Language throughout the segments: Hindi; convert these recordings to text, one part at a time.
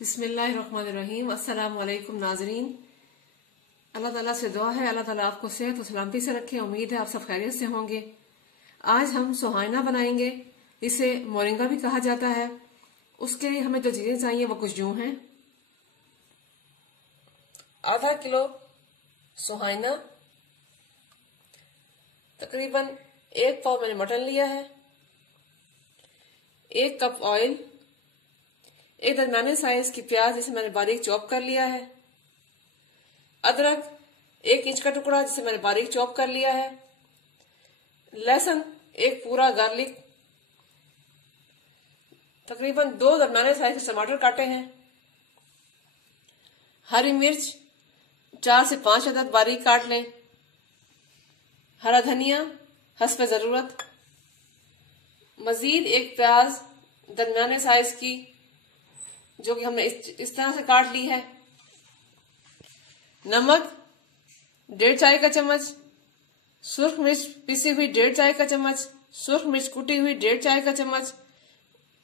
बिस्मिल्लाहिर्रहमानिर्रहीम। अस्सलाम वालेकुम नाजरीन। अल्लाह ताला से दुआ है अल्लाह ताला आपको सेहत और सलामती से रखे। उम्मीद है आप सब खैरियत से होंगे। आज हम सुहाइना बनाएंगे, इसे मोरिंगा भी कहा जाता है। उसके लिए हमें जो चीजें चाहिए वो कुछ यूं हैं। आधा किलो सुहाइना, तकरीबन 1 पाव मैंने मटन लिया है, 1 कप ऑयल, एक दरमियाने साइज की प्याज जिसे मैंने बारीक चॉप कर लिया है, अदरक 1 इंच का टुकड़ा जिसे मैंने बारीक चॉप कर लिया है, लहसुन 1 पूरा गार्लिक, तकरीबन 2 दरमियाने साइज के टमाटर काटे हैं, हरी मिर्च 4 से 5 अदद बारीक काट लें, हरा धनिया हस्ब जरूरत, मजीद 1 प्याज दरमियाने साइज की जो कि हमने इस तरह से काट ली है, नमक 1.5 चाय का चम्मच, सुर्ख मिर्च पिसी हुई 1.5 चाय का चम्मच, सुर्ख मिर्च कुटी हुई 1.5 चाय का चम्मच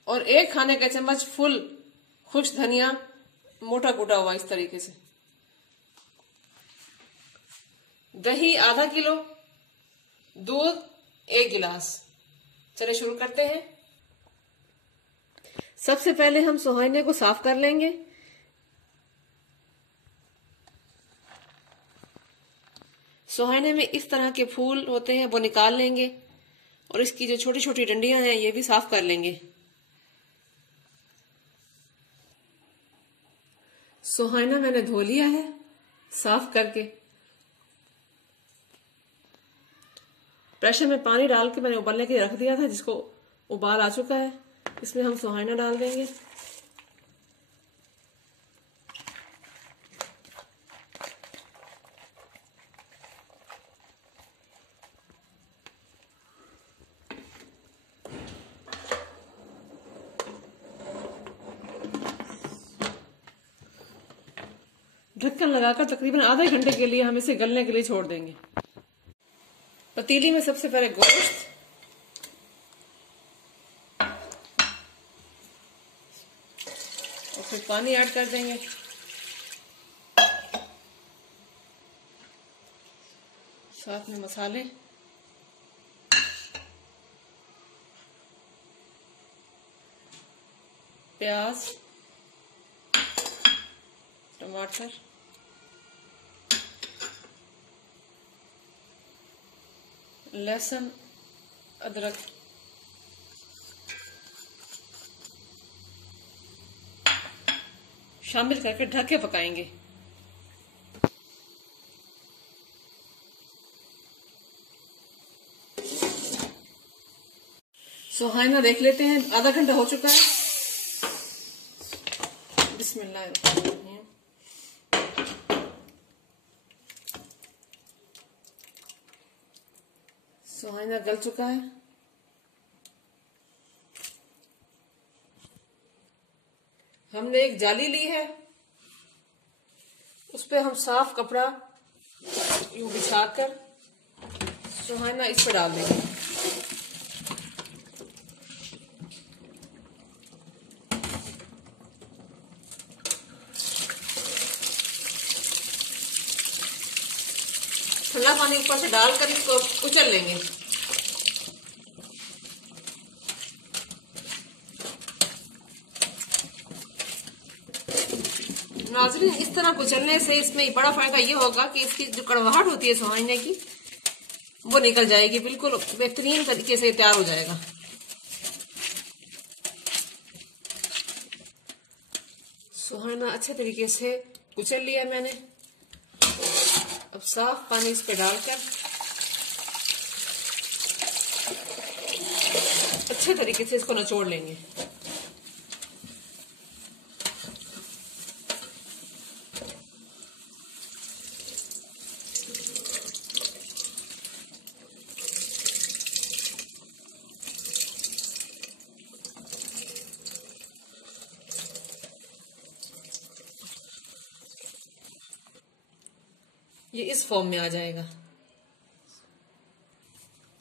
और 1 खाने का चम्मच फुल खुश्क धनिया मोटा कूटा हुआ इस तरीके से, दही आधा किलो, दूध 1 गिलास। चलिए शुरू करते हैं। सबसे पहले हम सुहाइने को साफ कर लेंगे। सुहाइने में इस तरह के फूल होते हैं वो निकाल लेंगे और इसकी जो छोटी छोटी डंडियां हैं ये भी साफ कर लेंगे। सुहाइना मैंने धो लिया है साफ करके। प्रेशर में पानी डाल के मैंने उबलने के लिए रख दिया था, जिसको उबाल आ चुका है। इसमें हम सुहाइना डाल देंगे। ढक्कन लगाकर तकरीबन आधे घंटे के लिए हम इसे गलने के लिए छोड़ देंगे। पतीली में सबसे पहले गोश्त, और फिर पानी ऐड कर देंगे। साथ में मसाले, प्याज, टमाटर, लहसुन, अदरक, शामिल करके ढक के पकाएंगे। सुहाइना देख लेते हैं, आधा घंटा हो चुका है। बिस्मिल्लाहिर्रहमानिर्रहीम। सुहाइना गल चुका है। हमने एक जाली ली है, उस पे हम साफ कपड़ा यूं बिछाकर सुहाइना इस पे डाल देंगे। ठंडा पानी ऊपर से डालकर इसको कुचल लेंगे। नाज़रीन, इस तरह कुचलने से इसमें बड़ा फायदा ये होगा कि इसकी जो कड़वाहट होती है सुहाइने की वो निकल जाएगी, बिल्कुल बेहतरीन तरीके से तैयार हो जाएगा। सुहाइना अच्छे तरीके से कुचल लिया मैंने। अब साफ पानी इस पे डालकर अच्छे तरीके से इसको निचोड़ लेंगे। ये इस फॉर्म में आ जाएगा।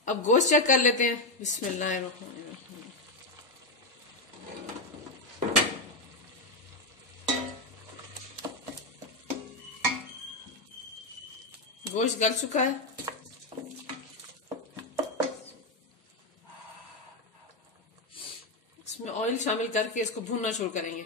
अब गोश्त चेक कर लेते हैं। बिस्मिल्लाहिर्रहमानिर्रहीम। गोश्त गल चुका है। इसमें ऑयल शामिल करके इसको भूनना शुरू करेंगे।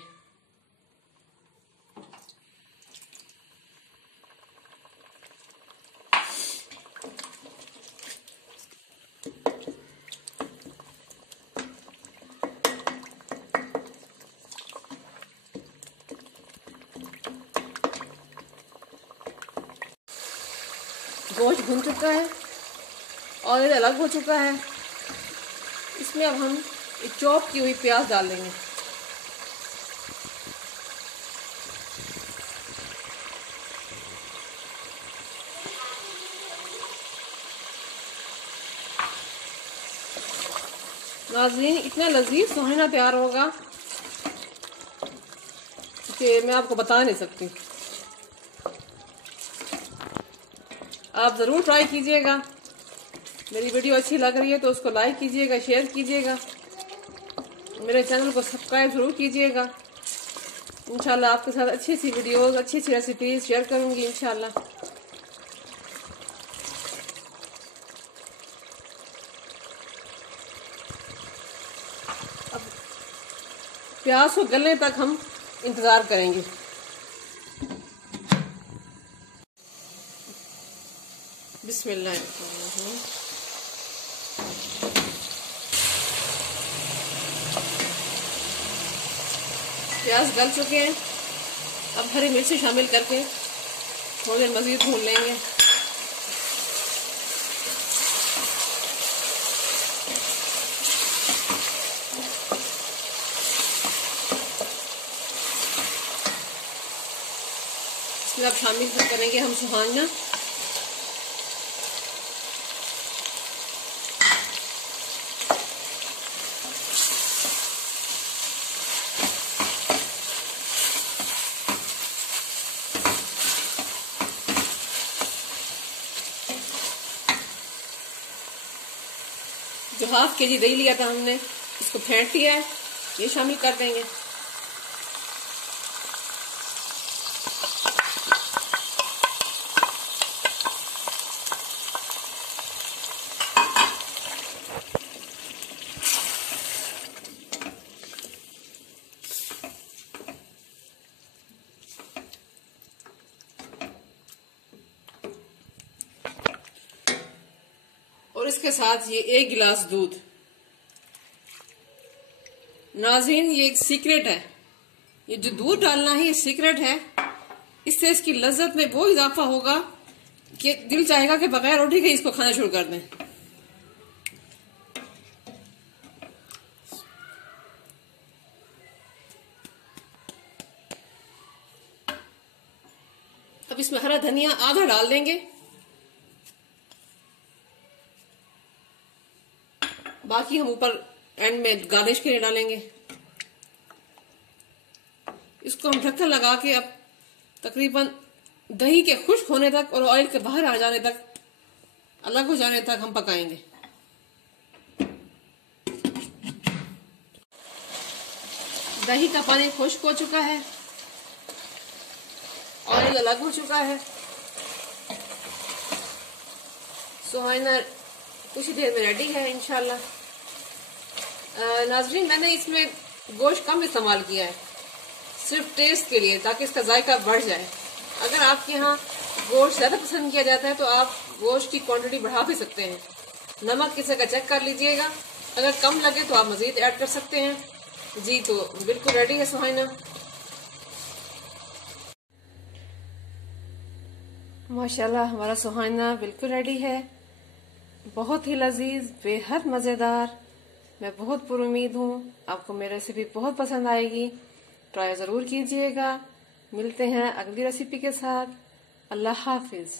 गोश्त भुन चुका है, ऑयल अलग हो चुका है। इसमें अब हम एक चॉप की हुई प्याज डाल देंगे। नाज़रीन, इतना लजीज सुहाना तैयार होगा कि मैं आपको बता नहीं सकती। आप ज़रूर ट्राई कीजिएगा। मेरी वीडियो अच्छी लग रही है तो उसको लाइक कीजिएगा, शेयर कीजिएगा, मेरे चैनल को सब्सक्राइब ज़रूर कीजिएगा। इंशाल्लाह आपके साथ अच्छी सी वीडियोस, अच्छी सी रेसिपीज शेयर करूंगी इंशाल्लाह। अब प्याज को गलने तक हम इंतज़ार करेंगे। बिस्मिल्लाहिर्रहमानिर्रहीम। प्याज गल चुके हैं। अब हरी मिर्ची शामिल करके थोड़ी देर मज़ीद भून लेंगे। इसमें अब शामिल करेंगे हम सुहाना। जो हाफ के जी दही लिया था हमने, इसको फेंट लिया है, ये शामिल कर देंगे। और इसके साथ ये 1 गिलास दूध। नाज़रीन, ये एक सीक्रेट है। ये जो दूध डालना है ये सीक्रेट है। इससे इसकी लज्जत में वो इजाफा होगा कि दिल चाहेगा कि बगैर रोटी के इसको खाना शुरू कर दें। अब इसमें हरा धनिया आधा डाल देंगे, बाकी हम ऊपर एंड में गार्निश के लिए डालेंगे। इसको हम ढक्कन लगा के अब तकरीबन दही के खुश्क होने तक और ऑयल के बाहर आ जाने तक, अलग हो जाने तक हम पकाएंगे। दही का पानी खुश्क हो चुका है, ऑयल अलग हो चुका है। सुहाना कुछ ही देर में रेडी है इंशाल्लाह। नाज़रीन, मैंने इसमें गोश्त कम इस्तेमाल किया है, सिर्फ टेस्ट के लिए, ताकि इसका जायका बढ़ जाए। अगर आपके यहाँ गोश्त ज़्यादा पसंद किया जाता है तो आप गोश्त की क्वांटिटी बढ़ा भी सकते हैं। नमक किसी का चेक कर लीजिएगा, अगर कम लगे तो आप मज़ीद ऐड कर सकते हैं। जी, तो बिल्कुल रेडी है सुहाना। माशाल्लाह, हमारा सुहाना बिल्कुल रेडी है। बहुत ही लजीज, बेहद मज़ेदार। मैं बहुत पुरुमीद हूँ आपको मेरी रेसिपी बहुत पसंद आएगी। ट्राई ज़रूर कीजिएगा। मिलते हैं अगली रेसिपी के साथ। अल्लाह हाफिज़।